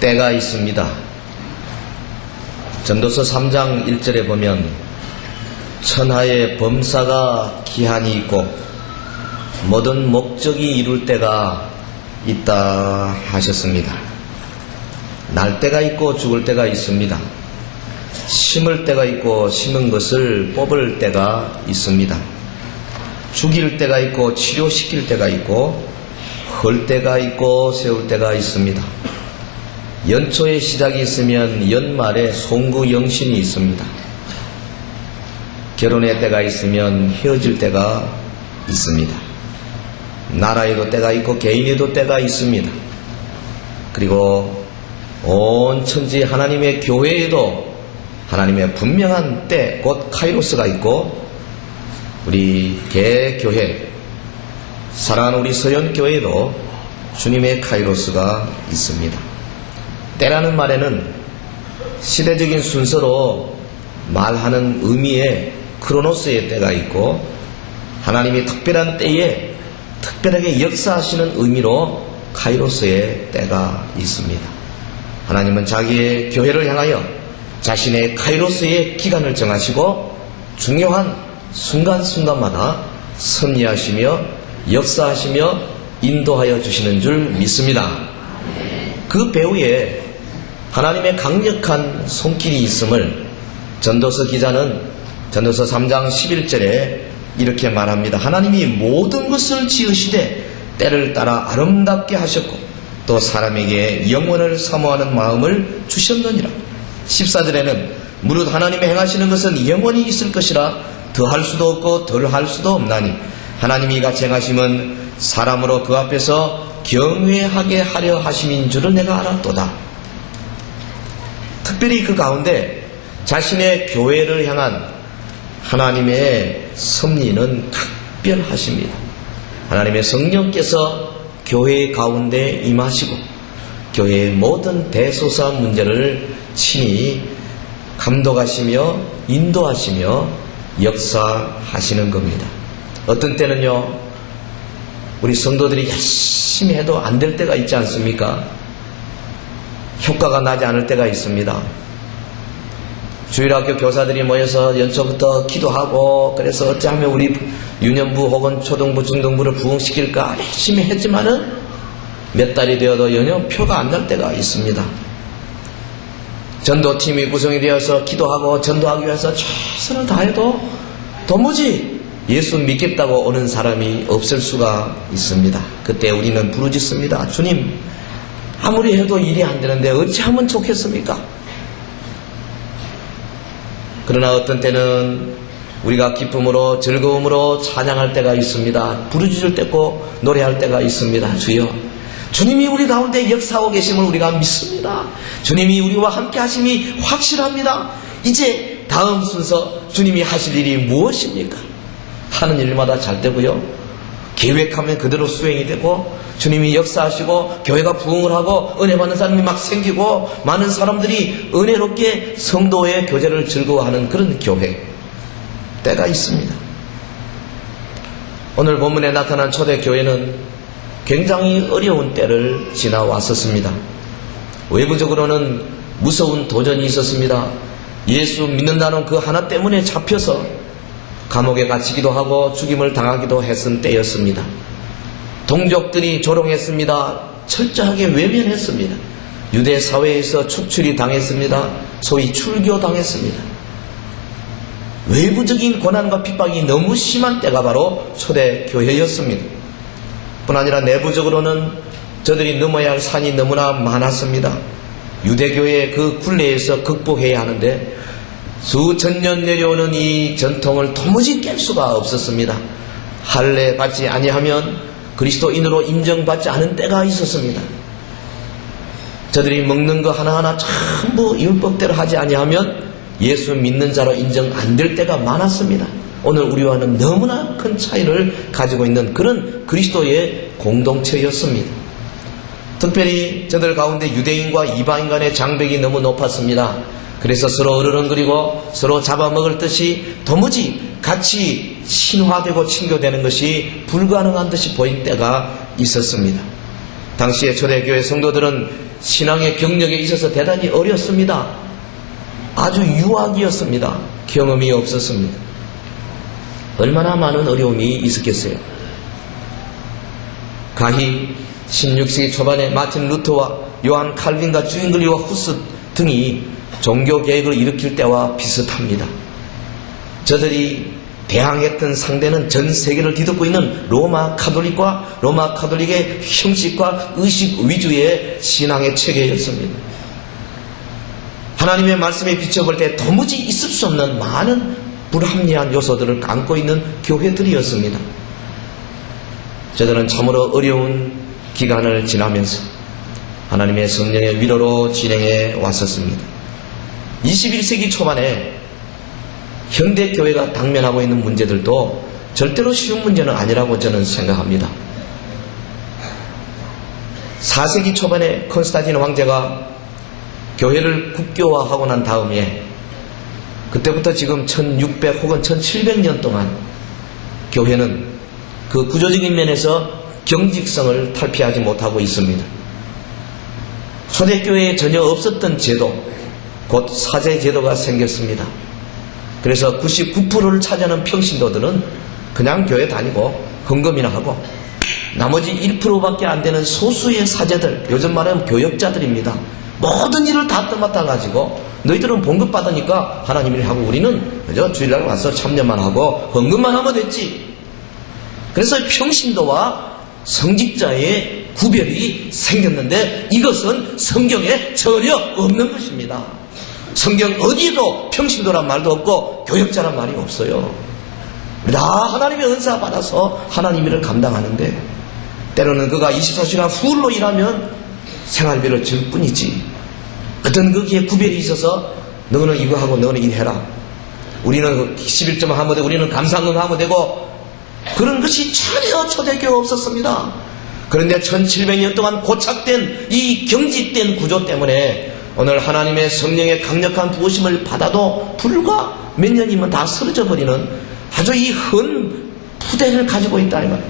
때가 있습니다. 전도서 3장 1절에 보면 천하의 범사가 기한이 있고 모든 목적이 이룰 때가 있다 하셨습니다. 날 때가 있고 죽을 때가 있습니다. 심을 때가 있고 심은 것을 뽑을 때가 있습니다. 죽일 때가 있고 치료시킬 때가 있고 헐 때가 있고 세울 때가 있습니다. 연초에 시작이 있으면 연말에 송구영신이 있습니다. 결혼의 때가 있으면 헤어질 때가 있습니다. 나라에도 때가 있고 개인에도 때가 있습니다. 그리고 온 천지 하나님의 교회에도 하나님의 분명한 때, 곧 카이로스가 있고 우리 개교회, 사랑하는 우리 서연교회에도 주님의 카이로스가 있습니다. 때라는 말에는 시대적인 순서로 말하는 의미의 크로노스의 때가 있고 하나님이 특별한 때에 특별하게 역사하시는 의미로 카이로스의 때가 있습니다. 하나님은 자기의 교회를 향하여 자신의 카이로스의 기간을 정하시고 중요한 순간순간마다 섭리하시며 역사하시며 인도하여 주시는 줄 믿습니다. 그 배후에 하나님의 강력한 손길이 있음을 전도서 기자는 전도서 3장 11절에 이렇게 말합니다. 하나님이 모든 것을 지으시되 때를 따라 아름답게 하셨고 또 사람에게 영원을 사모하는 마음을 주셨느니라. 14절에는 무릇 하나님이 행하시는 것은 영원히 있을 것이라 더할 수도 없고 덜할 수도 없나니 하나님이 이같이 행하심은 사람으로 그 앞에서 경외하게 하려 하심인 줄을 내가 알았도다. 특별히 그 가운데 자신의 교회를 향한 하나님의 섭리는 각별하십니다. 하나님의 성령께서 교회 가운데 임하시고 교회의 모든 대소사 문제를 친히 감독하시며 인도하시며 역사하시는 겁니다. 어떤 때는요, 우리 성도들이 열심히 해도 안 될 때가 있지 않습니까? 효과가 나지 않을 때가 있습니다. 주일학교 교사들이 모여서 연초부터 기도하고 그래서 어찌하면 우리 유년부 혹은 초등부 중등부를 부흥시킬까 열심히 했지만은 몇 달이 되어도 연연 표가 안 날 때가 있습니다. 전도팀이 구성이 되어서 기도하고 전도하기 위해서 최선을 다해도 도무지 예수 믿겠다고 오는 사람이 없을 수가 있습니다. 그때 우리는 부르짖습니다. 주님, 아무리 해도 일이 안 되는데 어찌하면 좋겠습니까? 그러나 어떤 때는 우리가 기쁨으로 즐거움으로 찬양할 때가 있습니다. 부르짖을 때고 노래할 때가 있습니다. 주여, 주님이 우리 가운데 역사하고 계심을 우리가 믿습니다. 주님이 우리와 함께 하심이 확실합니다. 이제 다음 순서 주님이 하실 일이 무엇입니까? 하는 일마다 잘 되고요, 계획하면 그대로 수행이 되고 주님이 역사하시고 교회가 부흥을 하고 은혜 받는 사람이 막 생기고 많은 사람들이 은혜롭게 성도의 교제를 즐거워하는 그런 교회 때가 있습니다. 오늘 본문에 나타난 초대교회는 굉장히 어려운 때를 지나왔었습니다. 외부적으로는 무서운 도전이 있었습니다. 예수 믿는다는 그 하나 때문에 잡혀서 감옥에 갇히기도 하고 죽임을 당하기도 했은 때였습니다. 동족들이 조롱했습니다. 철저하게 외면했습니다. 유대 사회에서 축출이 당했습니다. 소위 출교당했습니다. 외부적인 고난과 핍박이 너무 심한 때가 바로 초대교회였습니다. 뿐 아니라 내부적으로는 저들이 넘어야 할 산이 너무나 많았습니다. 유대교회의 그 굴레에서 극복해야 하는데 수천 년 내려오는 이 전통을 도무지 깰 수가 없었습니다. 할례 받지 아니하면 그리스도인으로 인정받지 않은 때가 있었습니다. 저들이 먹는 거 하나하나 전부 율법대로 하지 아니하면 예수 믿는 자로 인정 안 될 때가 많았습니다. 오늘 우리와는 너무나 큰 차이를 가지고 있는 그런 그리스도의 공동체였습니다. 특별히 저들 가운데 유대인과 이방인 간의 장벽이 너무 높았습니다. 그래서 서로 어르렁거리고 서로 잡아먹을 듯이 도무지 같이 친화되고 친교되는 것이 불가능한 듯이 보인 때가 있었습니다. 당시의 초대교회 성도들은 신앙의 경력에 있어서 대단히 어렸습니다. 아주 유학이었습니다. 경험이 없었습니다. 얼마나 많은 어려움이 있었겠어요. 가히 16세기 초반에 마틴 루터와 요한 칼빈과 주인글리와 후스 등이 종교개혁을 일으킬 때와 비슷합니다. 저들이 대항했던 상대는 전 세계를 뒤덮고 있는 로마 카톨릭과 로마 카톨릭의 형식과 의식 위주의 신앙의 체계였습니다. 하나님의 말씀에 비춰볼 때 도무지 있을 수 없는 많은 불합리한 요소들을 안고 있는 교회들이었습니다. 저들은 참으로 어려운 기간을 지나면서 하나님의 성령의 위로로 진행해 왔었습니다. 21세기 초반에 현대교회가 당면하고 있는 문제들도 절대로 쉬운 문제는 아니라고 저는 생각합니다. 4세기 초반에 콘스탄틴 황제가 교회를 국교화하고 난 다음에 그때부터 지금 1600 혹은 1700년 동안 교회는 그 구조적인 면에서 경직성을 탈피하지 못하고 있습니다. 초대교회에 전혀 없었던 제도, 곧 사제제도가 생겼습니다. 그래서 99%를 차지하는 평신도들은 그냥 교회 다니고 헌금이나 하고 나머지 1%밖에 안 되는 소수의 사제들, 요즘 말하면 교역자들입니다. 모든 일을 다 떠맡아 가지고 너희들은 봉급 받으니까 하나님 일 하고 우리는 그저 주일날 와서 참여만 하고 헌금만 하면 됐지. 그래서 평신도와 성직자의 구별이 생겼는데 이것은 성경에 전혀 없는 것입니다. 성경 어디에도 평신도란 말도 없고 교역자란 말이 없어요. 다 하나님의 은사 받아서 하나님 일을 감당하는데 때로는 그가 24시간 풀로 일하면 생활비를 줄 뿐이지 어떤 거기에 구별이 있어서 너는 이거 하고 너는 일해라. 우리는 11점 하면 되고 우리는 감상금 하면 되고 그런 것이 전혀 초대교회 없었습니다. 그런데 1700년 동안 고착된 이 경직된 구조 때문에 오늘 하나님의 성령의 강력한 부으심을 받아도 불과 몇 년이면 다 쓰러져 버리는 아주 이 헌 푸대를 가지고 있다 이 말.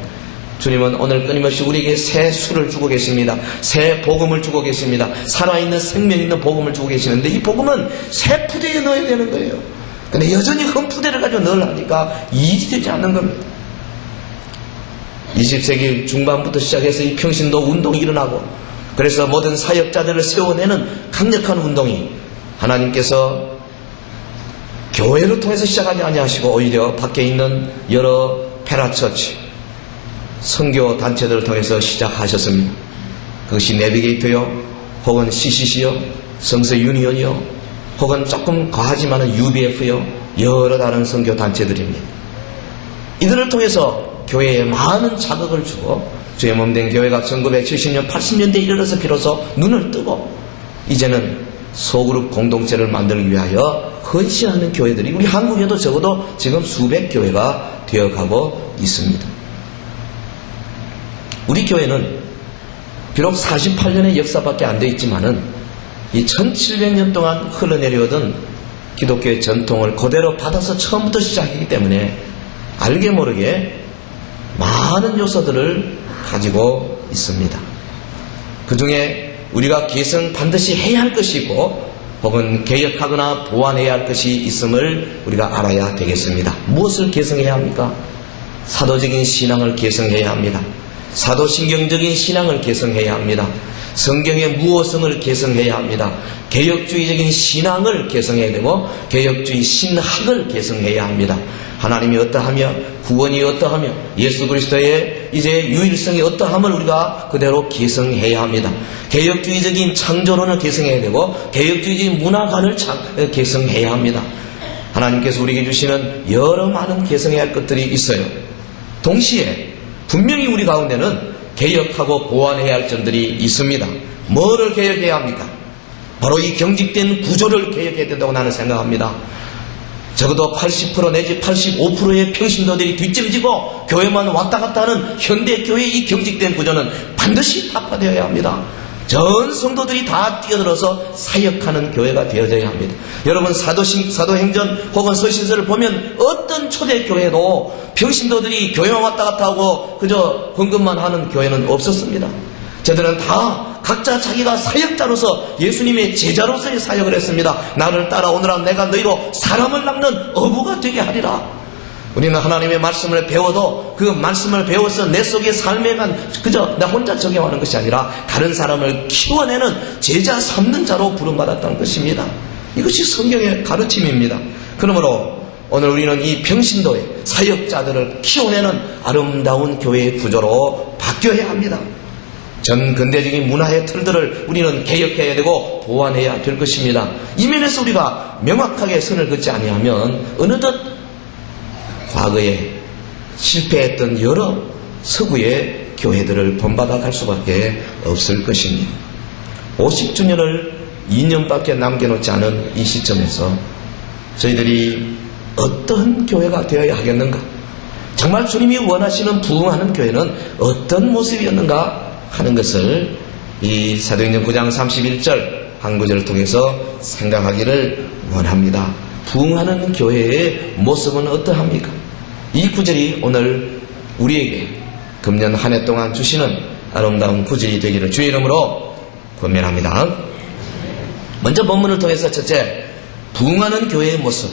주님은 오늘 끊임없이 우리에게 새 수를 주고 계십니다. 새 복음을 주고 계십니다. 살아있는 생명 있는 복음을 주고 계시는데 이 복음은 새 푸대에 넣어야 되는 거예요. 근데 여전히 헌 푸대를 가지고 넣으려니까 이해되지 않는 겁니다. 20세기 중반부터 시작해서 이 평신도 운동이 일어나고 그래서 모든 사역자들을 세워내는 강력한 운동이 하나님께서 교회를 통해서 시작하지 아니하시고 오히려 밖에 있는 여러 페라처치 선교 단체들을 통해서 시작하셨습니다. 그것이 내비게이터요 혹은 CCC요 성서 유니언이요 혹은 조금 과하지만은 UBF요 여러 다른 선교 단체들입니다. 이들을 통해서 교회에 많은 자극을 주고 주의 몸된 교회가 1970년 80년대에 이르러서 비로소 눈을 뜨고 이제는 소그룹 공동체를 만들기 위하여 헌신하는 교회들이 우리 한국에도 적어도 지금 수백 교회가 되어가고 있습니다. 우리 교회는 비록 48년의 역사밖에 안 되어 있지만은 이 1700년 동안 흘러내려오던 기독교의 전통을 그대로 받아서 처음부터 시작했기 때문에 알게 모르게 많은 요소들을 가지고 있습니다. 그 중에 우리가 개성 반드시 해야 할 것이 있고 혹은 개혁하거나 보완해야 할 것이 있음을 우리가 알아야 되겠습니다. 무엇을 개성해야 합니까? 사도적인 신앙을 개성해야 합니다. 사도신경적인 신앙을 개성해야 합니다. 성경의 무호성을 개성해야 합니다. 개혁주의적인 신앙을 개성해야 되고 개혁주의 신학을 개성해야 합니다. 하나님이 어떠하며 구원이 어떠하며 예수 그리스도의 이제 유일성이 어떠함을 우리가 그대로 개성해야 합니다. 개혁주의적인 창조론을 개성해야 되고 개혁주의적인 문화관을 개성해야 합니다. 하나님께서 우리에게 주시는 여러 많은 개성해야 할 것들이 있어요. 동시에 분명히 우리 가운데는 개혁하고 보완해야 할 점들이 있습니다. 뭐를 개혁해야 합니까? 바로 이 경직된 구조를 개혁해야 된다고 나는 생각합니다. 적어도 80% 내지 85%의 평신도들이 뒷짐지고 교회만 왔다 갔다 하는 현대교회의 이 경직된 구조는 반드시 타파되어야 합니다. 전 성도들이 다 뛰어들어서 사역하는 교회가 되어져야 합니다. 여러분 사도행전 혹은 서신서를 보면 어떤 초대교회도 평신도들이 교회만 왔다 갔다 하고 그저 헌금만 하는 교회는 없었습니다. 저들은 다 각자 자기가 사역자로서 예수님의 제자로서의 사역을 했습니다. 나를 따라오너라. 내가 너희로 사람을 낚는 어부가 되게 하리라. 우리는 하나님의 말씀을 배워도 그 말씀을 배워서 내 속의 삶에만 그저 나 혼자 적용하는 것이 아니라 다른 사람을 키워내는 제자 삼는 자로 부름받았다는 것입니다. 이것이 성경의 가르침입니다. 그러므로 오늘 우리는 이 평신도의 사역자들을 키워내는 아름다운 교회의 구조로 바뀌어야 합니다. 전 근대적인 문화의 틀들을 우리는 개혁해야 되고 보완해야 될 것입니다. 이 면에서 우리가 명확하게 선을 긋지 아니하면 어느덧 과거에 실패했던 여러 서구의 교회들을 본받아 갈 수밖에 없을 것입니다. 50주년을 2년밖에 남겨놓지 않은 이 시점에서 저희들이 어떤 교회가 되어야 하겠는가? 정말 주님이 원하시는 부흥하는 교회는 어떤 모습이었는가 하는 것을 이 사도행전 9장 31절 한 구절을 통해서 생각하기를 원합니다. 부흥하는 교회의 모습은 어떠합니까? 이 구절이 오늘 우리에게 금년 한 해 동안 주시는 아름다운 구절이 되기를 주의 이름으로 권면합니다. 먼저 본문을 통해서 첫째, 부흥하는 교회의 모습.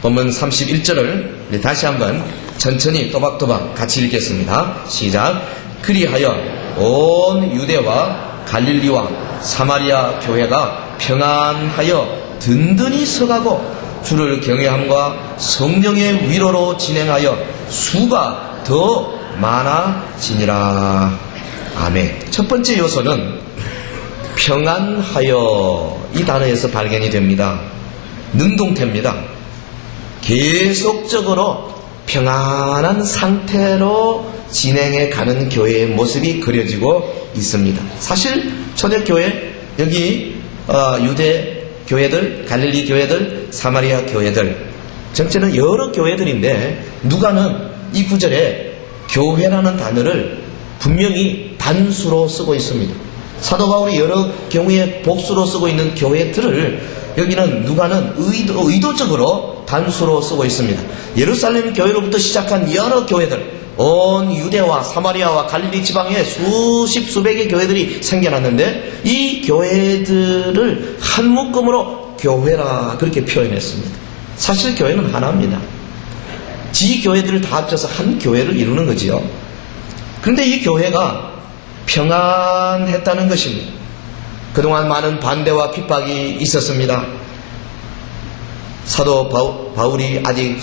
본문 31절을 다시 한번 천천히 또박또박 같이 읽겠습니다. 시작. 그리하여 온 유대와 갈릴리와 사마리아 교회가 평안하여 든든히 서가고 주를 경외함과 성령의 위로로 진행하여 수가 더 많아지니라. 아멘. 첫 번째 요소는 평안하여 이 단어에서 발견이 됩니다. 능동태입니다. 계속적으로 평안한 상태로 진행해 가는 교회의 모습이 그려지고 있습니다. 사실 초대교회 여기 유대 교회들, 갈릴리 교회들, 사마리아 교회들 전체는 여러 교회들인데 누가는 이 구절에 교회라는 단어를 분명히 단수로 쓰고 있습니다. 사도 바울이 여러 경우에 복수로 쓰고 있는 교회들을 여기는 누가는 의도적으로 단수로 쓰고 있습니다. 예루살렘 교회로부터 시작한 여러 교회들, 온 유대와 사마리아와 갈릴리 지방에 수십 수백의 교회들이 생겨났는데 이 교회들을 한 묶음으로 교회라 그렇게 표현했습니다. 사실 교회는 하나입니다. 지 교회들을 다 합쳐서 한 교회를 이루는 거지요. 그런데 이 교회가 평안했다는 것입니다. 그동안 많은 반대와 핍박이 있었습니다. 사도 바울이 아직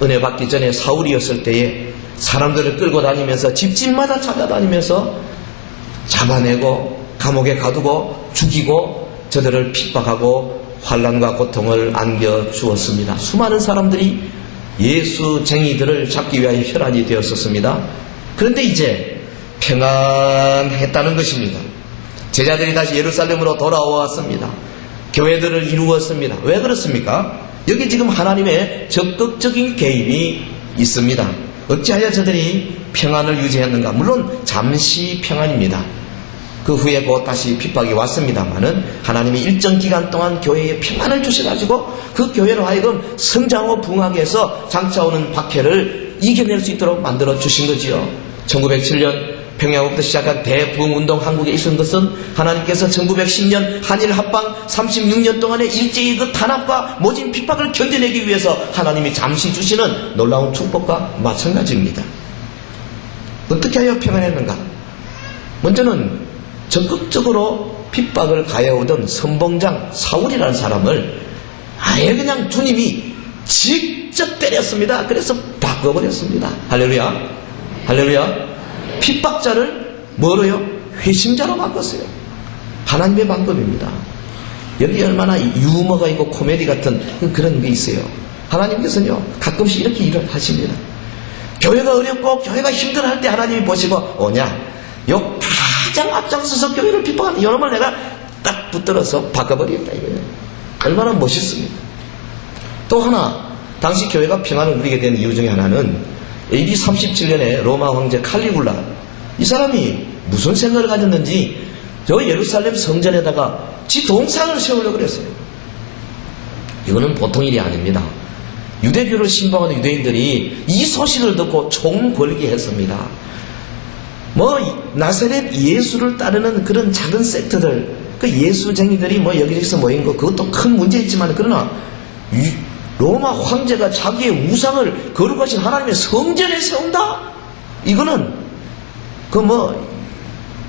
은혜 받기 전에 사울이었을 때에 사람들을 끌고 다니면서 집집마다 찾아다니면서 잡아내고 감옥에 가두고 죽이고 저들을 핍박하고 환난과 고통을 안겨주었습니다. 수많은 사람들이 예수쟁이들을 잡기 위하여 혈안이 되었었습니다. 그런데 이제 평안했다는 것입니다. 제자들이 다시 예루살렘으로 돌아왔습니다. 교회들을 이루었습니다. 왜 그렇습니까? 여기 지금 하나님의 적극적인 개입이 있습니다. 어찌하여 저들이 평안을 유지했는가? 물론 잠시 평안입니다. 그 후에 곧 다시 핍박이 왔습니다만은 하나님이 일정 기간 동안 교회에 평안을 주셔가지고 그 교회로 하여금 성장하고 부흥하게 해서 장차 오는 박해를 이겨낼 수 있도록 만들어 주신 거지요. 1907년 평양으로부터 시작한 대부흥운동 한국에 있은 것은 하나님께서 1910년 한일 합방 36년 동안의 일제의 그 탄압과 모진 핍박을 견뎌내기 위해서 하나님이 잠시 주시는 놀라운 축복과 마찬가지입니다. 어떻게 하여 평안했는가? 먼저는 적극적으로 핍박을 가해오던 선봉장 사울이라는 사람을 아예 그냥 주님이 직접 때렸습니다. 그래서 바꿔버렸습니다. 할렐루야. 할렐루야. 핍박자를 뭐로요? 회심자로 바꿨어요. 하나님의 방법입니다. 여기 얼마나 유머가 있고 코미디 같은 그런 게 있어요. 하나님께서는요 가끔씩 이렇게 일을 하십니다. 교회가 어렵고 교회가 힘들어할 때 하나님이 보시고 오냐 요 가장 앞장서서 교회를 핍박하는 여러분을 내가 딱 붙들어서 바꿔버리겠다 이거예요. 얼마나 멋있습니까? 또 하나 당시 교회가 평안을 누리게 된 이유 중에 하나는 AD 37년에 로마 황제 칼리굴라 이 사람이 무슨 생각을 가졌는지 저 예루살렘 성전에다가 지 동상을 세우려고 그랬어요. 이거는 보통 일이 아닙니다. 유대교를 신봉하는 유대인들이 이 소식을 듣고 총궐기했습니다. 나사렛 예수를 따르는 그런 작은 섹트들, 그 예수쟁이들이 여기저기서 모인 거, 그것도 큰 문제있지만, 그러나 로마 황제가 자기의 우상을 거룩하신 하나님의 성전에 세운다? 이거는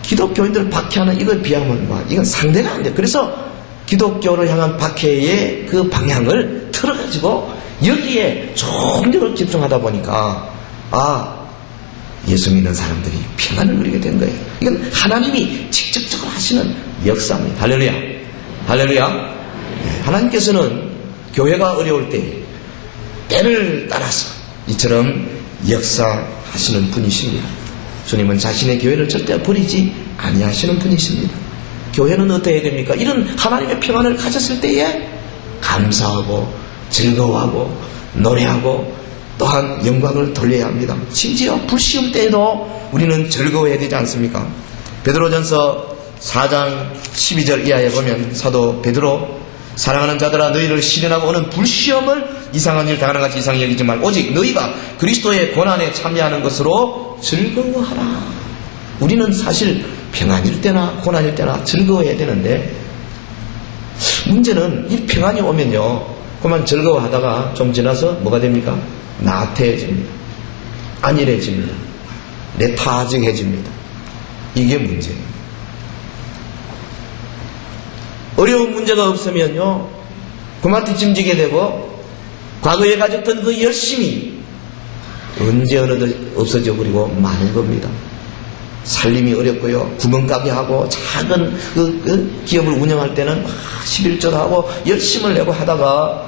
기독교인들을 박해하는 이걸 비하면 이건 상대가 안 돼. 그래서 기독교를 향한 박해의 그 방향을 틀어가지고 여기에 총력을 집중하다 보니까 예수 믿는 사람들이 평안을 누리게 된 거예요. 이건 하나님이 직접적으로 하시는 역사입니다. 할렐루야. 할렐루야. 하나님께서는 교회가 어려울 때 때를 따라서 이처럼 역사하시는 분이십니다. 주님은 자신의 교회를 절대 버리지 아니하시는 분이십니다. 교회는 어떻게 해야 됩니까? 이런 하나님의 평안을 가졌을 때에 감사하고 즐거워하고 노래하고 또한 영광을 돌려야 합니다. 심지어 불시험 때에도 우리는 즐거워해야 되지 않습니까? 베드로전서 4장 12절 이하에 보면 사도 베드로, 사랑하는 자들아 너희를 시련하고 오는 불시험을 이상한 일 당하는 같이 이상히 여기지 말고 오직 너희가 그리스도의 고난에 참여하는 것으로 즐거워하라. 우리는 사실 평안일 때나 고난일 때나 즐거워해야 되는데, 문제는 이 평안이 오면요, 그만 즐거워하다가 좀 지나서 뭐가 됩니까? 나태해집니다. 안일해집니다. 레타직해집니다. 이게 문제예요. 어려운 문제가 없으면요, 그만 뒷짐지게 되고 과거에 가졌던 그 열심이 언제 어느덧 없어져 버리고 마는 겁니다. 살림이 어렵고요, 구멍가게 하고 작은 그 기업을 운영할 때는 11조도 하고 열심을 내고 하다가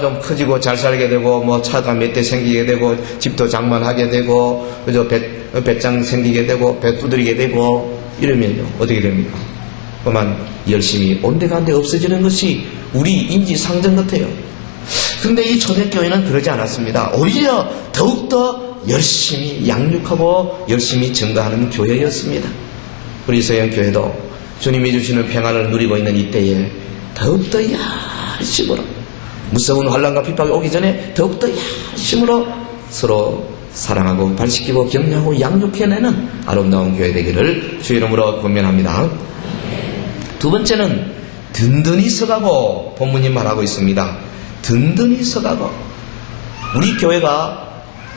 좀 커지고 잘 살게 되고 차가 몇 대 생기게 되고 집도 장만하게 되고 그저 배짱 생기게 되고 배 두드리게 되고 이러면요 어떻게 됩니까? 그만 열심히 온데간데 없어지는 것이 우리 인지상정 같아요. 그런데 이 초대교회는 그러지 않았습니다. 오히려 더욱더 열심히 양육하고 열심히 증거하는 교회였습니다. 우리 서영교회도 주님이 주시는 평안을 누리고 있는 이때에 더욱더 열심으로, 무서운 환난과 핍박이 오기 전에 더욱더 열심으로 서로 사랑하고 발시키고 격려하고 양육해내는 아름다운 교회 되기를 주의 이름으로 권면합니다. 두 번째는 든든히 서가고, 본문이 말하고 있습니다. 든든히 서가고. 우리 교회가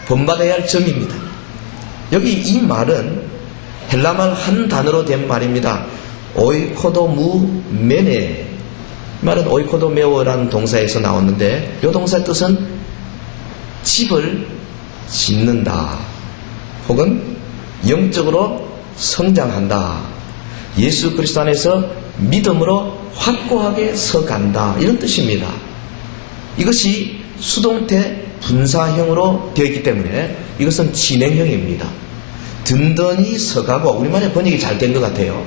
본받아야 할 점입니다. 여기 이 말은 헬라말 한 단어로 된 말입니다. 오이코도무메네. 이 말은 오이코도메오라는 동사에서 나왔는데, 이 동사의 뜻은 집을 짓는다, 혹은 영적으로 성장한다, 예수 그리스도 안에서 믿음으로 확고하게 서간다, 이런 뜻입니다. 이것이 수동태 분사형으로 되어 있기 때문에 이것은 진행형입니다. 든든히 서가고, 우리말에 번역이 잘 된 것 같아요.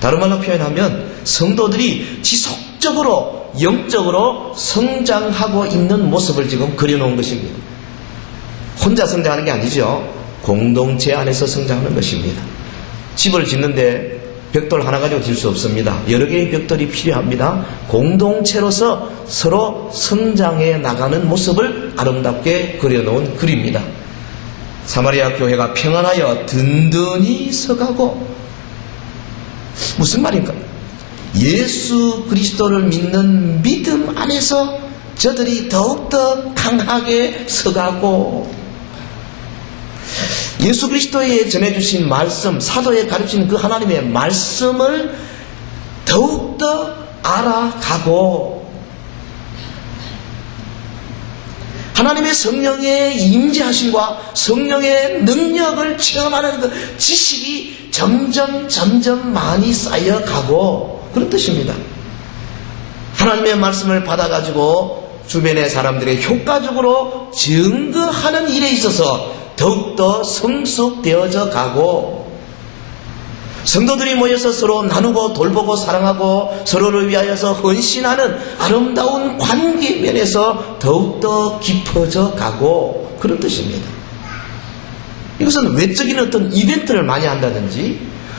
다른 말로 표현하면 성도들이 지속적으로 영적으로 성장하고 있는 모습을 지금 그려놓은 것입니다. 혼자 성장하는 게 아니죠. 공동체 안에서 성장하는 것입니다. 집을 짓는데 벽돌 하나 가지고 질 수 없습니다. 여러 개의 벽돌이 필요합니다. 공동체로서 서로 성장해 나가는 모습을 아름답게 그려놓은 글입니다. 사마리아 교회가 평안하여 든든히 서가고, 무슨 말입니까? 예수 그리스도를 믿는 믿음 안에서 저들이 더욱더 강하게 서가고, 예수 그리스도에 전해주신 말씀, 사도에 가르치는 그 하나님의 말씀을 더욱더 알아가고, 하나님의 성령의 임재하심과 성령의 능력을 체험하는 그 지식이 점점 많이 쌓여가고, 그런 뜻입니다. 하나님의 말씀을 받아가지고 주변의 사람들의 효과적으로 증거하는 일에 있어서 더욱더 성숙되어져 가고, 성도들이 모여서 서로 나누고 돌보고 사랑하고 서로를 위하여서 헌신하는 아름다운 관계 면에서 더욱더 깊어져 가고, 그런 뜻입니다. 이것은 외적인 어떤 이벤트를 많이 한다든지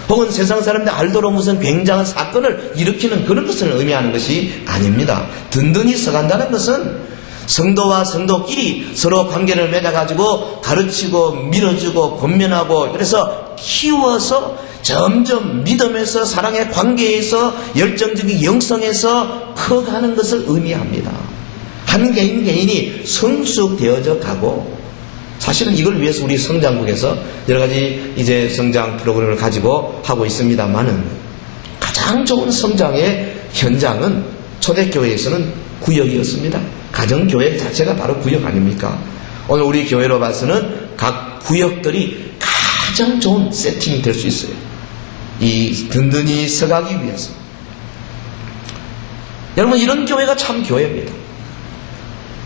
혹은 세상 사람들 알도록 무슨 굉장한 사건을 일으키는 그런 것을 의미하는 것이 아닙니다. 든든히 서간다는 것은 성도와 성도끼리 서로 관계를 맺어가지고 가르치고 밀어주고 권면하고, 그래서 키워서 점점 믿음에서 사랑의 관계에서 열정적인 영성에서 커가는 것을 의미합니다. 한 개인 개인이 성숙되어져 가고, 사실은 이걸 위해서 우리 성장국에서 여러 가지 이제 성장 프로그램을 가지고 하고 있습니다만은, 가장 좋은 성장의 현장은 초대교회에서는 구역이었습니다. 가정교회 자체가 바로 구역 아닙니까? 오늘 우리 교회로 봐서는 각 구역들이 가장 좋은 세팅이 될 수 있어요. 이 든든히 서가기 위해서. 여러분, 이런 교회가 참 교회입니다.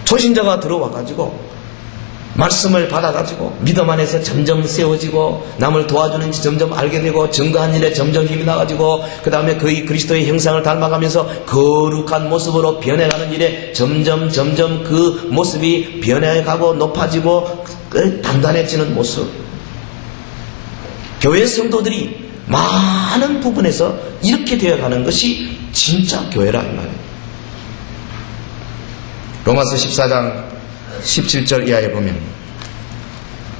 초신자가 들어와가지고 말씀을 받아가지고 믿음 안에서 점점 세워지고 남을 도와주는지 점점 알게 되고 증거한 일에 점점 힘이 나가지고 그 다음에 거의 그리스도의 형상을 닮아가면서 거룩한 모습으로 변해가는 일에 점점 그 모습이 변해가고 높아지고 단단해지는 모습. 교회 성도들이 많은 부분에서 이렇게 되어가는 것이 진짜 교회라 이 말이에요. 로마서 14장 17절 이하에 보면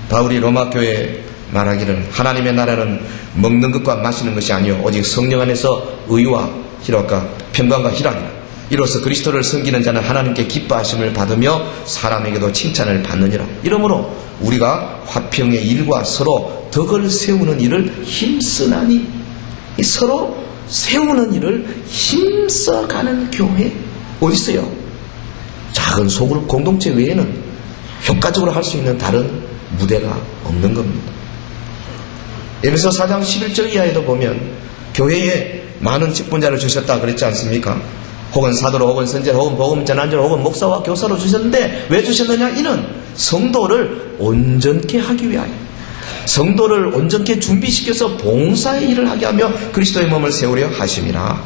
바울이 로마 교회에 말하기를 하나님의 나라는 먹는 것과 마시는 것이 아니요 오직 성령 안에서 의와 희락과 평강과 희락이라. 이로써 그리스도를 섬기는 자는 하나님께 기뻐하심을 받으며 사람에게도 칭찬을 받느니라. 이러므로 우리가 화평의 일과 서로 덕을 세우는 일을 힘쓰나니, 이 서로 세우는 일을 힘써가는 교회 어디 있어요? 작은 소그룹 공동체 외에는 효과적으로 할 수 있는 다른 무대가 없는 겁니다. 에베소 4장 11절 이하에도 보면 교회에 많은 직분자를 주셨다 그랬지 않습니까? 혹은 사도로 혹은 선지자로 혹은 복음 전환자로 혹은 목사와 교사로 주셨는데 왜 주셨느냐? 이는 성도를 온전케 하기 위하여, 성도를 온전케 준비시켜서 봉사의 일을 하게 하며 그리스도의 몸을 세우려 하심이라.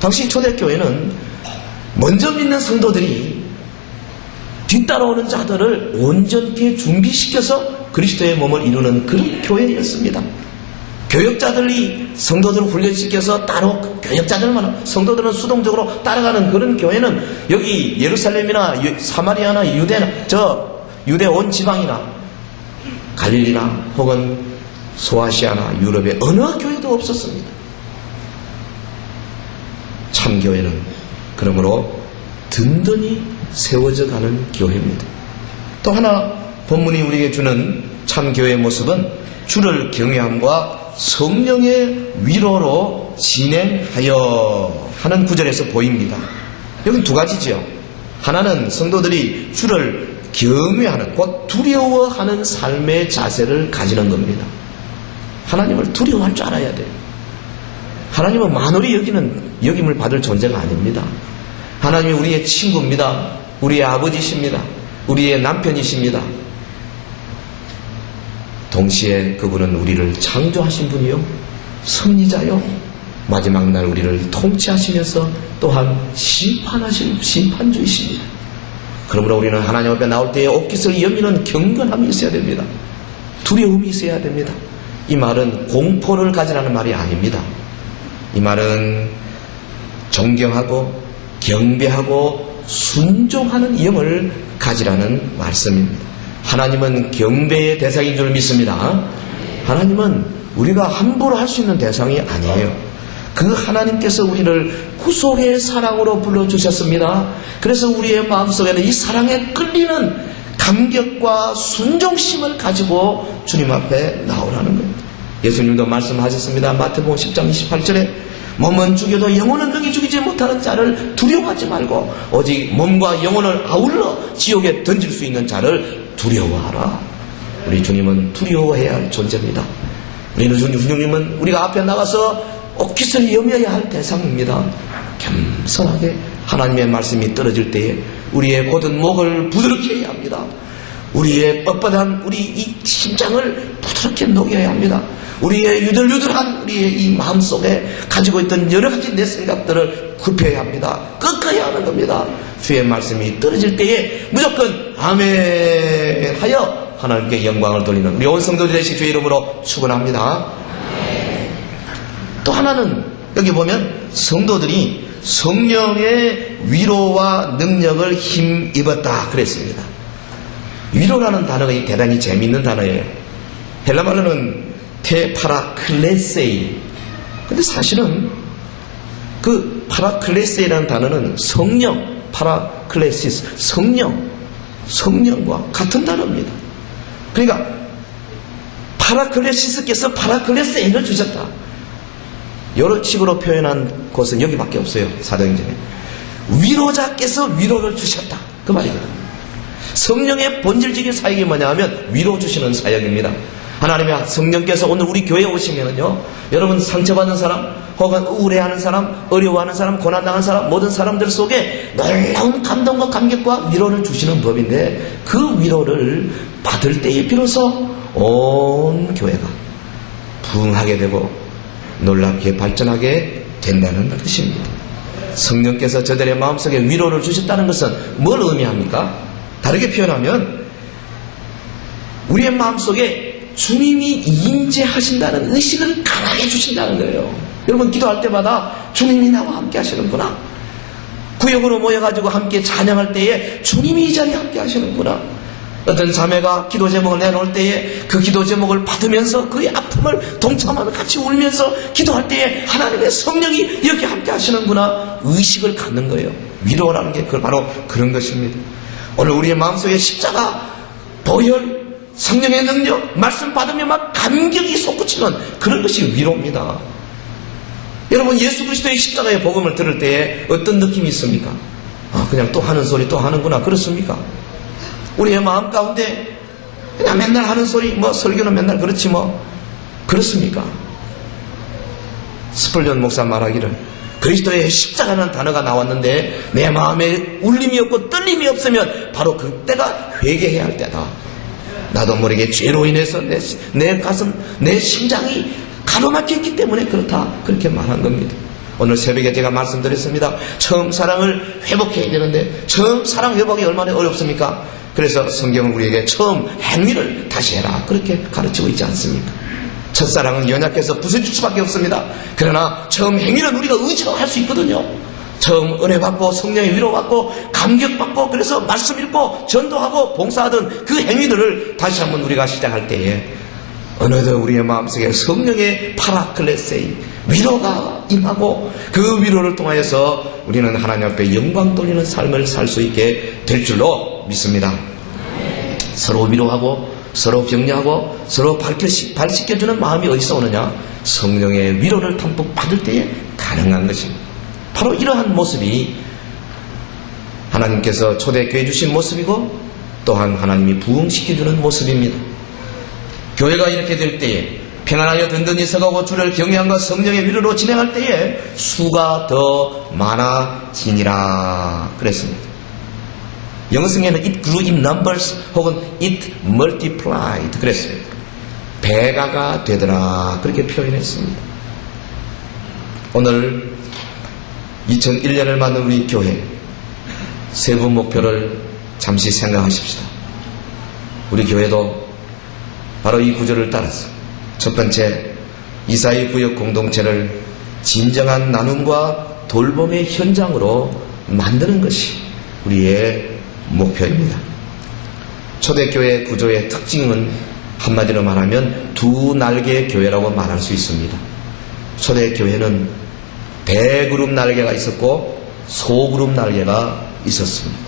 당시 초대교회는 먼저 믿는 성도들이 뒤따라오는 자들을 온전케 준비시켜서 그리스도의 몸을 이루는 그런 교회였습니다. 교역자들이 성도들을 훈련시켜서 따로 교역자들만, 성도들은 수동적으로 따라가는 그런 교회는 여기 예루살렘이나 사마리아나 유대나 유대 온 지방이나 갈릴리나 혹은 소아시아나 유럽의 어느 교회도 없었습니다. 참교회는 그러므로 든든히 세워져 가는 교회입니다. 또 하나 본문이 우리에게 주는 참교회의 모습은 주를 경외함과 성령의 위로로 진행하여 하는 구절에서 보입니다. 여기 두 가지지요. 하나는 성도들이 주를 경외하는, 곧 두려워하는 삶의 자세를 가지는 겁니다. 하나님을 두려워할 줄 알아야 돼요. 하나님은 만홀히 여김을 받을 존재가 아닙니다. 하나님이 우리의 친구입니다. 우리의 아버지십니다. 우리의 남편이십니다. 동시에 그분은 우리를 창조하신 분이요, 섭리자요, 마지막 날 우리를 통치하시면서 또한 심판하신 심판주이십니다. 그러므로 우리는 하나님 앞에 나올 때에 옷깃을 여미는 경건함이 있어야 됩니다. 두려움이 있어야 됩니다. 이 말은 공포를 가지라는 말이 아닙니다. 이 말은 존경하고 경배하고 순종하는 영을 가지라는 말씀입니다. 하나님은 경배의 대상인 줄 믿습니다. 하나님은 우리가 함부로 할 수 있는 대상이 아니에요. 그 하나님께서 우리를 구속의 사랑으로 불러주셨습니다. 그래서 우리의 마음속에는 이 사랑에 끌리는 감격과 순종심을 가지고 주님 앞에 나오라는 겁니다. 예수님도 말씀하셨습니다. 마태복음 10장 28절에 몸은 죽여도 영혼은 능히 죽이지 못하는 자를 두려워하지 말고 오직 몸과 영혼을 아울러 지옥에 던질 수 있는 자를 두려워하라. 우리 주님은 두려워해야 할 존재입니다. 우리는 주님은 우리가 앞에 나가서 옷깃을 여며야 할 대상입니다. 겸손하게 하나님의 말씀이 떨어질 때에 우리의 곧은 목을 부드럽게 해야 합니다. 우리의 뻣뻣한 우리 이 심장을 부드럽게 녹여야 합니다. 우리의 유들유들한 우리의 이 마음속에 가지고 있던 여러 가지 내 생각들을 굽혀야 합니다. 꺾어야 하는 겁니다. 주의 말씀이 떨어질 때에 무조건 아멘 하여 하나님께 영광을 돌리는 우리 온 성도들 되시 주의 이름으로 축원합니다. 또 하나는 여기 보면 성도들이 성령의 위로와 능력을 힘입었다 그랬습니다. 위로라는 단어가 대단히 재미있는 단어예요. 헬라말로는 테파라클레세이. 근데 사실은 그 파라클레세이라는 단어는 성령, 파라클레시스, 성령과 같은 단어입니다. 그러니까 파라클레시스께서 파라클레세이를 주셨다. 이런 식으로 표현한 곳은 여기밖에 없어요. 사도행전에. 위로자께서 위로를 주셨다. 그 말이거든요. 성령의 본질적인 사역이 뭐냐 하면 위로 주시는 사역입니다. 하나님의 성령께서 오늘 우리 교회에 오시면은요, 여러분 상처받는 사람, 혹은 우울해하는 사람, 어려워하는 사람, 고난당한 사람, 모든 사람들 속에 놀라운 감동과 감격과 위로를 주시는 법인데, 그 위로를 받을 때에 비로소 온 교회가 부흥하게 되고 놀랍게 발전하게 된다는 뜻입니다. 성령께서 저들의 마음속에 위로를 주셨다는 것은 뭘 의미합니까? 다르게 표현하면 우리의 마음속에 주님이 임재하신다는 의식을 강하게 주신다는 거예요. 여러분 기도할 때마다 주님이 나와 함께 하시는구나. 구역으로 모여가지고 함께 찬양할 때에 주님이 이 자리에 함께 하시는구나. 어떤 자매가 기도 제목을 내놓을 때에 그 기도 제목을 받으면서 그의 아픔을 동참하며 같이 울면서 기도할 때에 하나님의 성령이 이렇게 함께 하시는구나 의식을 갖는 거예요. 위로라는 게 그걸 바로 그런 것입니다. 오늘 우리의 마음속에 십자가, 보혈, 성령의 능력, 말씀 받으며 막 감격이 솟구치는 그런 것이 위로입니다. 여러분 예수 그리스도의 십자가의 복음을 들을 때에 어떤 느낌이 있습니까? 그냥 또 하는 소리 또 하는구나, 그렇습니까? 우리의 마음 가운데 그냥 맨날 하는 소리, 설교는 맨날 그렇지 그렇습니까? 스펄전 목사 말하기를 그리스도의 십자가라는 단어가 나왔는데 내 마음에 울림이 없고 떨림이 없으면 바로 그때가 회개해야 할 때다. 나도 모르게 죄로 인해서 내 가슴, 내 심장이 가로막혔기 때문에 그렇다. 그렇게 말한 겁니다. 오늘 새벽에 제가 말씀드렸습니다. 처음 사랑을 회복해야 되는데 처음 사랑 회복이 얼마나 어렵습니까? 그래서 성경은 우리에게 처음 행위를 다시 해라 그렇게 가르치고 있지 않습니까? 첫사랑은 연약해서 부서질 수밖에 없습니다. 그러나 처음 행위는 우리가 의지할 수 있거든요. 처음 은혜 받고 성령의 위로 받고 감격 받고 그래서 말씀 읽고 전도하고 봉사하던 그 행위들을 다시 한번 우리가 시작할 때에 어느덧 우리의 마음속에 성령의 파라클레세이 위로가 임하고 그 위로를 통하여서 우리는 하나님 앞에 영광 돌리는 삶을 살 수 있게 될 줄로 믿습니다. 서로 위로하고 서로 격려하고 서로 발시켜주는 마음이 어디서 오느냐? 성령의 위로를 담뿍 받을 때에 가능한 것입니다. 바로 이러한 모습이 하나님께서 초대교회 주신 모습이고 또한 하나님이 부흥시켜주는 모습입니다. 교회가 이렇게 될 때에 평안하여 든든히 서가고 주를 경외함과 성령의 위로로 진행할 때에 수가 더 많아지니라 그랬습니다. 영어 성경에는 it grew in numbers 혹은 it multiplied 그랬습니다. 배가가 되더라 그렇게 표현했습니다. 오늘 2001년을 맞는 우리 교회 세부 목표를 잠시 생각하십시다. 우리 교회도 바로 이 구절을 따라서 첫 번째 이사의 구역 공동체를 진정한 나눔과 돌봄의 현장으로 만드는 것이 우리의 목표입니다. 초대교회 구조의 특징은 한마디로 말하면 두 날개의 교회라고 말할 수 있습니다. 초대교회는 대그룹 날개가 있었고 소그룹 날개가 있었습니다.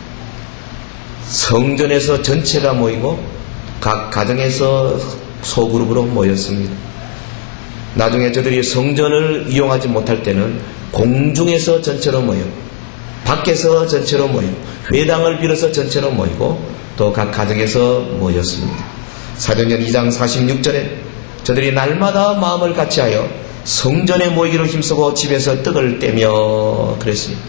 성전에서 전체가 모이고 각 가정에서 소그룹으로 모였습니다. 나중에 저들이 성전을 이용하지 못할 때는 공중에서 전체로 모여 밖에서 전체로 모이고 회당을 빌어서 전체로 모이고 또 각 가정에서 모였습니다. 사도행전 2장 46절에 저들이 날마다 마음을 같이하여 성전에 모이기로 힘쓰고 집에서 떡을 떼며 그랬습니다.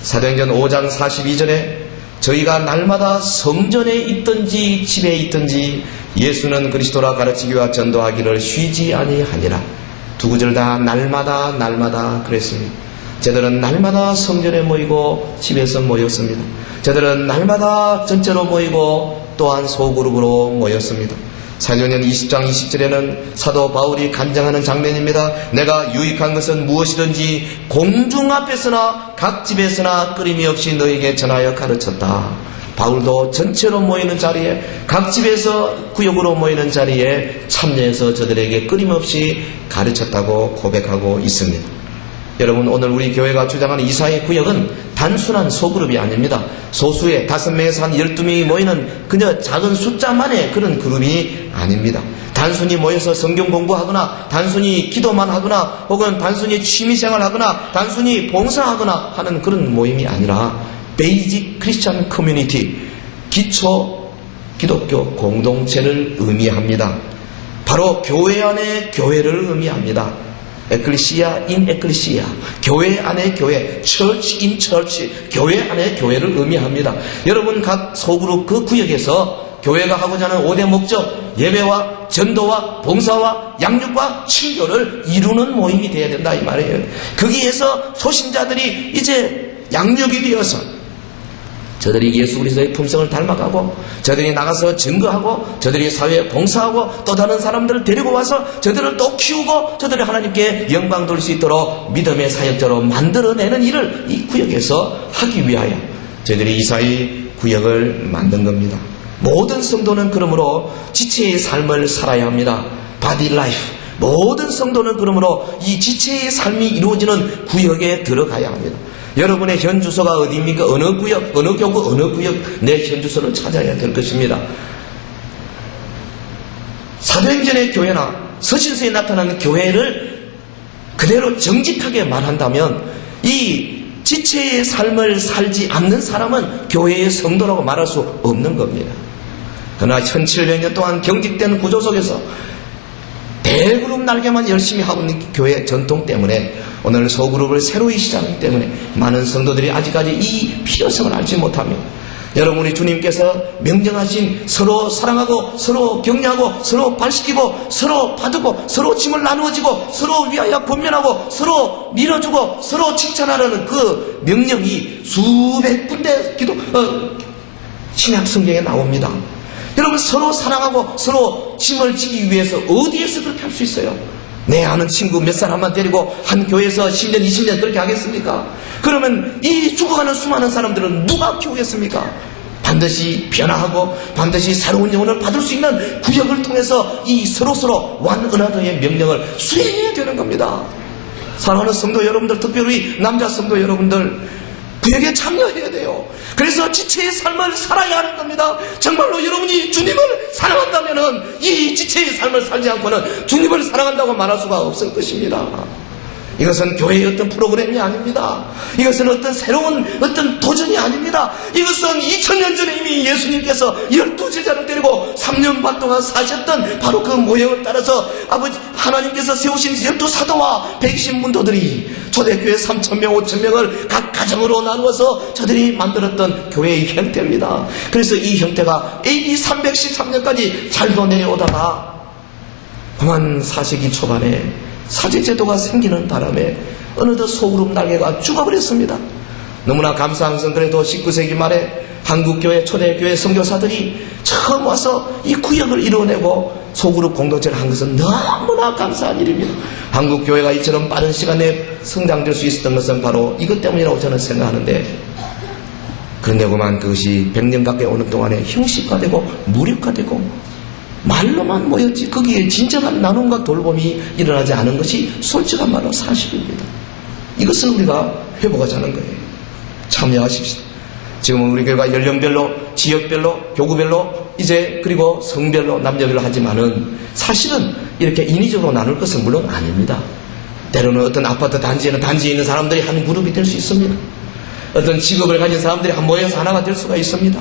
사도행전 5장 42절에 저희가 날마다 성전에 있든지 집에 있든지 예수는 그리스도라 가르치기와 전도하기를 쉬지 아니하니라. 두 구절 다 날마다 그랬습니다. 저들은 날마다 성전에 모이고 집에서 모였습니다. 저들은 날마다 전체로 모이고 또한 소그룹으로 모였습니다. 사도행전 20장 20절에는 사도 바울이 간증하는 장면입니다. 내가 유익한 것은 무엇이든지 공중 앞에서나 각 집에서나 끊임이 없이 너에게 전하여 가르쳤다. 바울도 전체로 모이는 자리에, 각 집에서 구역으로 모이는 자리에 참여해서 저들에게 끊임없이 가르쳤다고 고백하고 있습니다. 여러분, 오늘 우리 교회가 주장하는 이사의 구역은 단순한 소그룹이 아닙니다. 소수의 5명에서 한 12명이 모이는 그저 작은 숫자만의 그런 그룹이 아닙니다. 단순히 모여서 성경 공부하거나 단순히 기도만 하거나 혹은 단순히 취미생활 하거나 단순히 봉사하거나 하는 그런 모임이 아니라 베이직 크리스천 커뮤니티, 기초 기독교 공동체를 의미합니다. 바로 교회 안에 교회를 의미합니다. 에클리시아 인 에클리시아, 교회 안에 교회, 처치 인 처치, 교회 안에 교회를 의미합니다. 여러분, 각 소그룹 그 구역에서 교회가 하고자 하는 5대 목적, 예배와 전도와 봉사와 양육과 친교를 이루는 모임이 되어야 된다 이 말이에요. 거기에서 소신자들이 이제 양육이 되어서 저들이 예수 그리스도의 품성을 닮아가고 저들이 나가서 증거하고 저들이 사회에 봉사하고 또 다른 사람들을 데리고 와서 저들을 또 키우고 저들이 하나님께 영광 돌릴 수 있도록 믿음의 사역자로 만들어내는 일을 이 구역에서 하기 위하여 저희들이 이사의 구역을 만든 겁니다. 모든 성도는 그러므로 지체의 삶을 살아야 합니다. 바디 라이프. 모든 성도는 그러므로 이 지체의 삶이 이루어지는 구역에 들어가야 합니다. 여러분의 현 주소가 어디입니까? 어느 구역, 어느 교구, 어느 구역, 내 현 주소를 찾아야 될 것입니다. 사도행전의 교회나 서신서에 나타나는 교회를 그대로 정직하게 말한다면 이 지체의 삶을 살지 않는 사람은 교회의 성도라고 말할 수 없는 겁니다. 그러나 1700년 동안 경직된 구조 속에서 대그룹 날개만 열심히 하고 있는 교회 전통 때문에 오늘 소그룹을 새로이 시작하기 때문에 많은 성도들이 아직까지 이 필요성을 알지 못합니다. 여러분이 주님께서 명령하신 서로 사랑하고 서로 격려하고 서로 발시키고 서로 받고 서로 짐을 나누어지고 서로 위하여 권면하고 서로 밀어주고 서로 칭찬하라는 그 명령이 수백 군데 신약 성경에 나옵니다. 여러분, 서로 사랑하고 서로 짐을 지기 위해서 어디에서 그렇게 할 수 있어요? 내 아는 친구 몇 사람만 데리고 한 교회에서 10년 20년 그렇게 하겠습니까? 그러면 이 죽어가는 수많은 사람들은 누가 키우겠습니까? 반드시 변화하고 반드시 새로운 영혼을 받을 수 있는 구역을 통해서 이 서로서로 one another의 명령을 수행해야 되는 겁니다. 사랑하는 성도 여러분들, 특별히 남자 성도 여러분들, 구역에 참여해야 돼요. 그래서 지체의 삶을 살아야 하는 겁니다. 정말로 여러분이 주님을 사랑한다면 이 지체의 삶을 살지 않고는 주님을 사랑한다고 말할 수가 없을 것입니다. 이것은 교회의 어떤 프로그램이 아닙니다. 이것은 어떤 새로운 어떤 도전이 아닙니다. 이것은 2000년 전에 이미 예수님께서 12제자를 데리고 3년 반 동안 사셨던 바로 그 모형을 따라서 아버지 하나님께서 세우신 12사도와 120문도들이 초대교회 3000명 5000명을 각 가정으로 나누어서 저들이 만들었던 교회의 형태입니다. 그래서 이 형태가 AD 313년까지 잘도 내려오다가 그만 4세기 초반에 사제제도가 생기는 바람에 어느덧 소그룹 날개가 죽어버렸습니다. 너무나 감사한 것은 그래도 19세기 말에 한국교회 초대교회 선교사들이 처음 와서 이 구역을 이루어내고 소그룹 공동체를 한 것은 너무나 감사한 일입니다. 한국교회가 이처럼 빠른 시간에 성장될 수 있었던 것은 바로 이것 때문이라고 저는 생각하는데, 그런데 그만 그것이 100년 가까이 오는 동안에 형식화되고 무력화되고 말로만 모였지 거기에 진정한 나눔과 돌봄이 일어나지 않은 것이 솔직한 말로 사실입니다. 이것은 우리가 회복하자는 거예요. 참여하십시오. 지금은 우리 교회가 연령별로, 지역별로, 교구별로, 이제 그리고 성별로, 남녀별로 하지만은 사실은 이렇게 인위적으로 나눌 것은 물론 아닙니다. 때로는 어떤 아파트 단지에는 단지에 있는 사람들이 한 그룹이 될 수 있습니다. 어떤 직업을 가진 사람들이 한 모여서 하나가 될 수가 있습니다.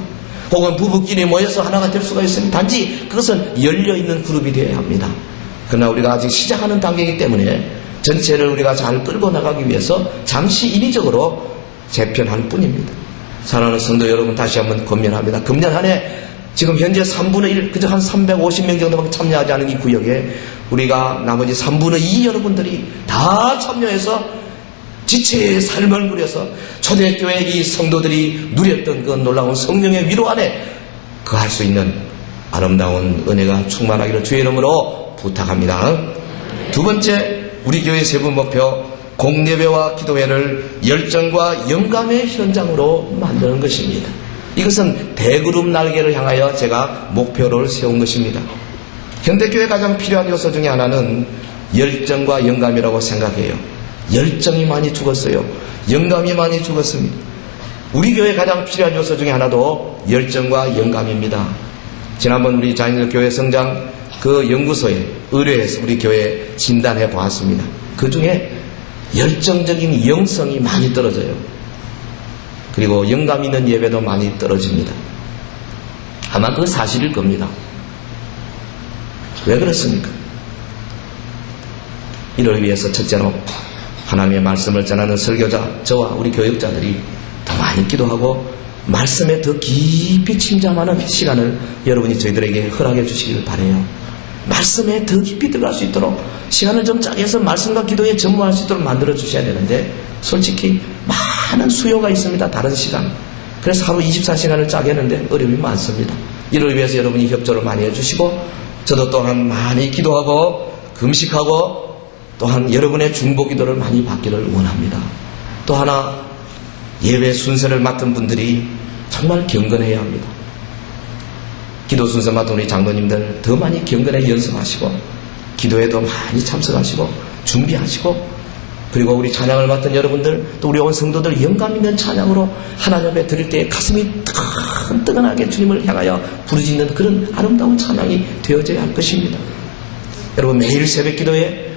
혹은 부부끼리 모여서 하나가 될 수가 있습니다. 단지 그것은 열려있는 그룹이 되어야 합니다. 그러나 우리가 아직 시작하는 단계이기 때문에 전체를 우리가 잘 끌고 나가기 위해서 잠시 인위적으로 재편할 뿐입니다. 사랑하는 성도 여러분, 다시 한번 권면합니다. 금년 한 해 지금 현재 3분의 1, 그저 한 350명 정도밖에 참여하지 않은 이 구역에 우리가 나머지 3분의 2 여러분들이 다 참여해서 지체의 삶을 누려서 초대교회 이 성도들이 누렸던 그 놀라운 성령의 위로 안에 거할 수 있는 아름다운 은혜가 충만하기를 주의 이름으로 부탁합니다. 두 번째, 우리 교회 세부 목표, 공예배와 기도회를 열정과 영감의 현장으로 만드는 것입니다. 이것은 대그룹 날개를 향하여 제가 목표를 세운 것입니다. 현대교회에 가장 필요한 요소 중에 하나는 열정과 영감이라고 생각해요. 열정이 많이 죽었어요. 영감이 많이 죽었습니다. 우리 교회에 가장 필요한 요소 중에 하나도 열정과 영감입니다. 지난번 우리 자인들 교회 성장 그 연구소에 의뢰해서 우리 교회에 진단해 보았습니다. 그 중에 열정적인 영성이 많이 떨어져요. 그리고 영감 있는 예배도 많이 떨어집니다. 아마 그 사실일 겁니다. 왜 그렇습니까? 이를 위해서 첫째로 하나님의 말씀을 전하는 설교자, 저와 우리 교육자들이 더 많이 기도하고 말씀에 더 깊이 침잠하는 시간을 여러분이 저희들에게 허락해 주시길 바라요. 말씀에 더 깊이 들어갈 수 있도록 시간을 좀 짜게 해서 말씀과 기도에 전무할 수 있도록 만들어 주셔야 되는데, 솔직히 많은 수요가 있습니다. 다른 시간. 그래서 하루 24시간을 짜게 했는데 어려움이 많습니다. 이를 위해서 여러분이 협조를 많이 해주시고, 저도 또한 많이 기도하고 금식하고 또한 여러분의 중보 기도를 많이 받기를 원합니다. 또 하나, 예배 순서를 맡은 분들이 정말 경건해야 합니다. 기도 순서 맡은 우리 장로님들 더 많이 경건에 연습하시고, 기도에도 많이 참석하시고 준비하시고, 그리고 우리 찬양을 맡은 여러분들, 또 우리 온 성도들 영감 있는 찬양으로 하나님 앞에 드릴 때 가슴이 뜨끈뜨끈하게 주님을 향하여 부르짖는 그런 아름다운 찬양이 되어져야 할 것입니다. 여러분, 매일 새벽 기도에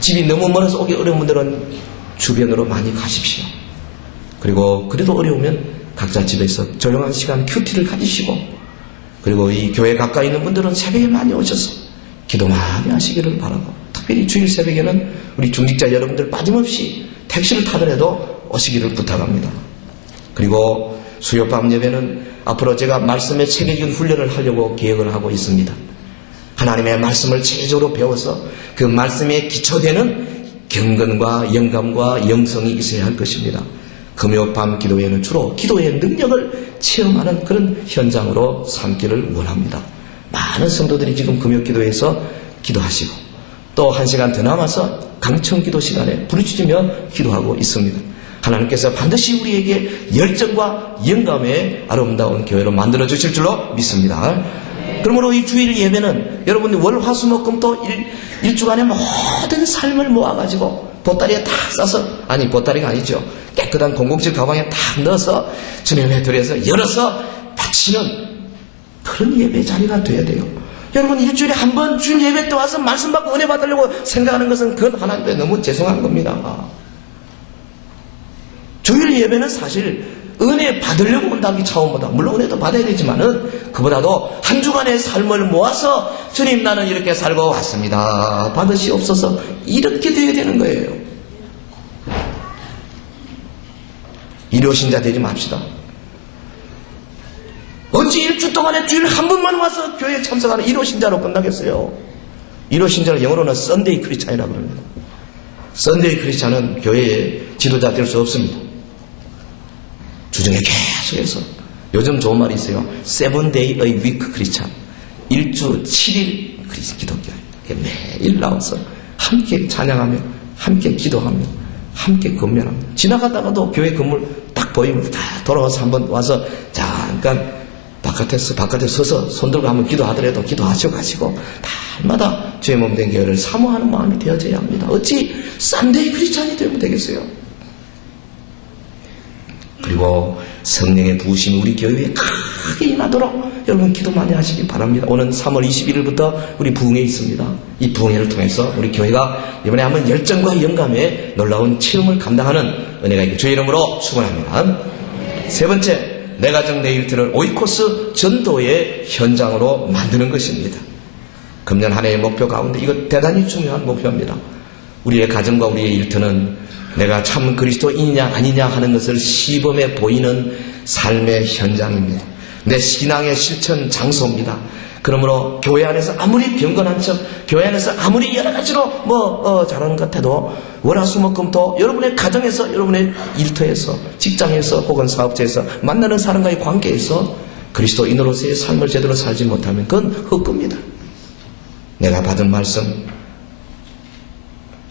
집이 너무 멀어서 오기 어려운 분들은 주변으로 많이 가십시오. 그리고 그래도 어려우면 각자 집에서 조용한 시간 큐티를 가지시고, 그리고 이 교회 가까이 있는 분들은 새벽에 많이 오셔서 기도 많이 하시기를 바라고, 특별히 주일 새벽에는 우리 중직자 여러분들 빠짐없이 택시를 타더라도 오시기를 부탁합니다. 그리고 수요밤 예배는 앞으로 제가 말씀에 체계적인 훈련을 하려고 계획을 하고 있습니다. 하나님의 말씀을 체계적으로 배워서 그 말씀에 기초되는 경건과 영감과 영성이 있어야 할 것입니다. 금요밤 기도회는 주로 기도의 능력을 체험하는 그런 현장으로 삼기를 원합니다. 많은 성도들이 지금 금요 기도회에서 기도하시고, 또 1시간 더 남아서 강청 기도 시간에 부르짖으며 기도하고 있습니다. 하나님께서 반드시 우리에게 열정과 영감의 아름다운 교회로 만들어 주실 줄로 믿습니다. 그러므로 이 주일 예배는 여러분이 월, 화, 수, 목, 금 또 일주간의 모든 삶을 모아가지고 보따리에 딱 싸서, 아니 보따리가 아니죠, 깨끗한 007 가방에 딱 넣어서 주님의 들에서 열어서 바치는 그런 예배 자리가 되어야 돼요. 여러분, 일주일에 한 번 주일 예배 때 와서 말씀 받고 은혜 받으려고 생각하는 것은 그건 하나님께 너무 죄송한 겁니다. 주일 예배는 사실 은혜 받으려고 온다기 차원보다, 물론 은혜도 받아야 되지만은 그보다도 한 주간의 삶을 모아서 주님, 나는 이렇게 살고 왔습니다, 받으시옵소서, 이렇게 되어야 되는 거예요. 일요신자 되지 맙시다. 어찌 일주 동안에 주일 한 번만 와서 교회에 참석하는 일요신자로 끝나겠어요? 일요신자를 영어로는 썬데이 크리스찬이라고 합니다. 썬데이 크리스찬은 교회의 지도자 될 수 없습니다. 주중에 계속해서, 요즘 좋은 말이 있어요. 7day a week 크리스찬, 일주 7일 기독교. 매일 나와서 함께 찬양하며 함께 기도하며 함께 건면하며, 지나가다가도 교회 건물 딱 보이면 다 돌아와서 한번 와서 잠깐 바깥에 서서 손 들고 한번 기도하더라도 기도하시고 가시고, 달마다 주의 몸 된 교회를 사모하는 마음이 되어져야 합니다. 어찌 썬데이 크리스찬이 되면 되겠어요? 그리고 성령의 부으심이 우리 교회에 크게 임하도록 여러분 기도 많이 하시기 바랍니다. 오는 3월 21일부터 우리 부흥회 있습니다. 이 부흥회를 통해서 우리 교회가 이번에 한번 열정과 영감의 놀라운 체험을 감당하는 은혜가 있게 주의 이름으로 축원합니다. 세 번째, 내 가정 내 일터를 오이코스 전도의 현장으로 만드는 것입니다. 금년 한 해의 목표 가운데 이거 대단히 중요한 목표입니다. 우리의 가정과 우리의 일터는 내가 참 그리스도인이냐 아니냐 하는 것을 시범해 보이는 삶의 현장입니다. 내 신앙의 실천 장소입니다. 그러므로 교회 안에서 아무리 경건한 척, 교회 안에서 아무리 여러 가지로 잘하는 것 같아도 월화수목금토 여러분의 가정에서, 여러분의 일터에서, 직장에서 혹은 사업체에서 만나는 사람과의 관계에서 그리스도인으로서의 삶을 제대로 살지 못하면 그건 헛겁니다. 내가 받은 말씀,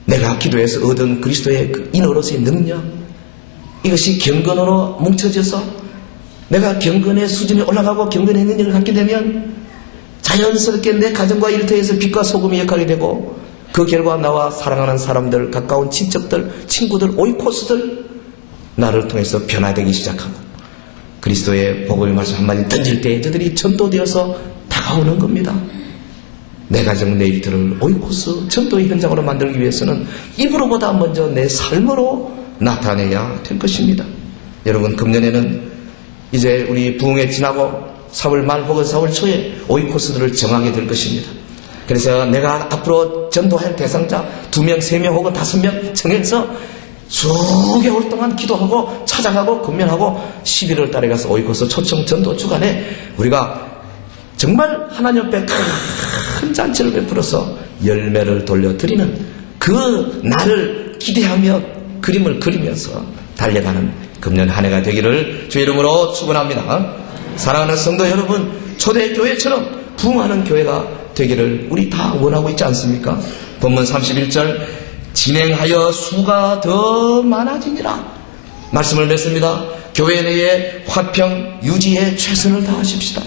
내가 기도해서 얻은 그리스도의 인으로서의 능력, 이것이 경건으로 뭉쳐져서 내가 경건의 수준이 올라가고 경건의 능력을 갖게 되면 자연스럽게 내 가정과 일터에서 빛과 소금의 역할이 되고 그 결과 나와 사랑하는 사람들, 가까운 친척들, 친구들, 오이코스들 나를 통해서 변화되기 시작하고 그리스도의 복음의 말씀 한마디 던질 때 저들이 전도되어서 다가오는 겁니다. 내 가정, 내 일터를 오이코스 전도의 현장으로 만들기 위해서는 입으로보다 먼저 내 삶으로 나타내야 될 것입니다. 여러분, 금년에는 이제 우리 부흥회 지나고 4월 말 혹은 4월 초에 오이코스들을 정하게 될 것입니다. 그래서 내가 앞으로 전도할 대상자 2명, 3명 혹은 5명 정해서 수개월 동안 기도하고 찾아가고 근면하고 11월 달에 가서 오이코스 초청 전도 주간에 우리가 정말 하나님 앞에 큰 잔치를 베풀어서 열매를 돌려드리는 그 날을 기대하며 그림을 그리면서 달려가는 금년 한 해가 되기를 주의 이름으로 축원합니다. 사랑하는 성도 여러분, 초대교회처럼 부흥하는 교회가 되기를 우리 다 원하고 있지 않습니까? 본문 31절 진행하여 수가 더 많아지니라 말씀을 맺습니다. 교회 내에 화평 유지에 최선을 다하십시다.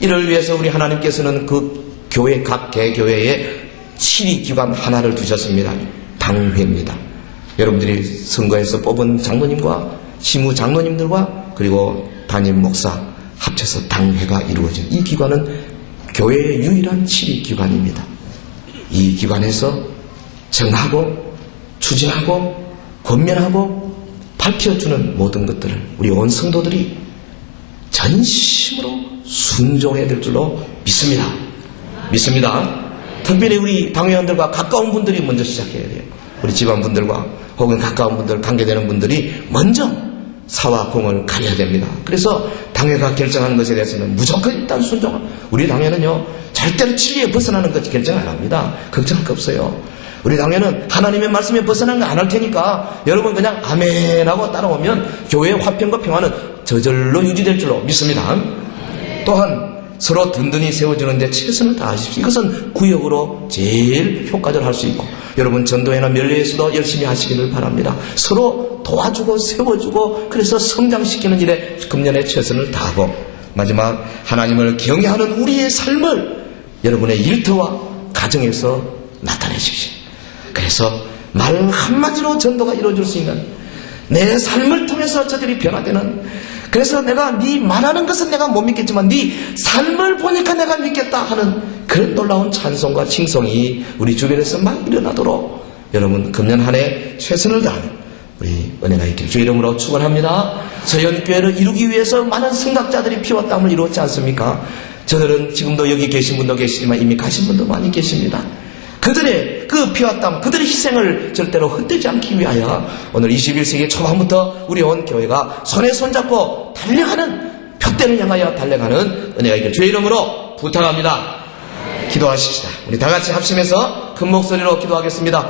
이를 위해서 우리 하나님께서는 그 교회 각 개교회에 7위 기관 하나를 두셨습니다. 당회입니다. 여러분들이 선거에서 뽑은 장로님과 시무 장로님들과 그리고 담임 목사 합쳐서 당회가 이루어진 이 기관은 교회의 유일한 7위 기관입니다. 이 기관에서 정하고 추진하고 권면하고 밝혀주는 모든 것들을 우리 온 성도들이 전심으로 순종해야 될 줄로 믿습니다. 특별히 우리 당회원들과 가까운 분들이 먼저 시작해야 돼요. 우리 집안분들과 혹은 가까운 분들, 관계되는 분들이 먼저 사와 공을 가려야 됩니다. 그래서 당회가 결정하는 것에 대해서는 무조건 일단 순종하고, 우리 당회는요 절대로 진리에 벗어나는 것 결정 안 합니다. 걱정할 거 없어요. 우리 당회는 하나님의 말씀에 벗어나는 거 안 할 테니까 여러분 그냥 아멘하고 따라오면 교회의 화평과 평화는 저절로 유지될 줄로 믿습니다. 또한 서로 든든히 세워주는 데 최선을 다하십시오. 이것은 구역으로 제일 효과적으로 할 수 있고, 여러분 전도회나 멸례에서도 열심히 하시기를 바랍니다. 서로 도와주고 세워주고 그래서 성장시키는 일에 금년에 최선을 다하고, 마지막 하나님을 경외하는 우리의 삶을 여러분의 일터와 가정에서 나타내십시오. 그래서 말 한마디로 전도가 이루어질 수 있는, 내 삶을 통해서 저들이 변화되는, 그래서 내가 네 말하는 것은 내가 못 믿겠지만 네 삶을 보니까 내가 믿겠다 하는 그런 놀라운 찬송과 칭송이 우리 주변에서 막 일어나도록 여러분 금년 한 해 최선을 다하는 우리 은혜가 있기를 주 이름으로 축원합니다. 서연교회를 이루기 위해서 많은 선각자들이 피와 땀을 이루었지 않습니까? 저들은 지금도 여기 계신 분도 계시지만 이미 가신 분도 많이 계십니다. 그들의 그 피와 땀, 그들의 희생을 절대로 헛되지 않기 위하여 오늘 21세기 초반부터 우리 온 교회가 손에 손잡고 달려가는, 벽대를 향하여 달려가는 은혜가 있기를 주의 이름으로 부탁합니다. 기도하십시다. 우리 다 같이 합심해서 큰 목소리로 기도하겠습니다.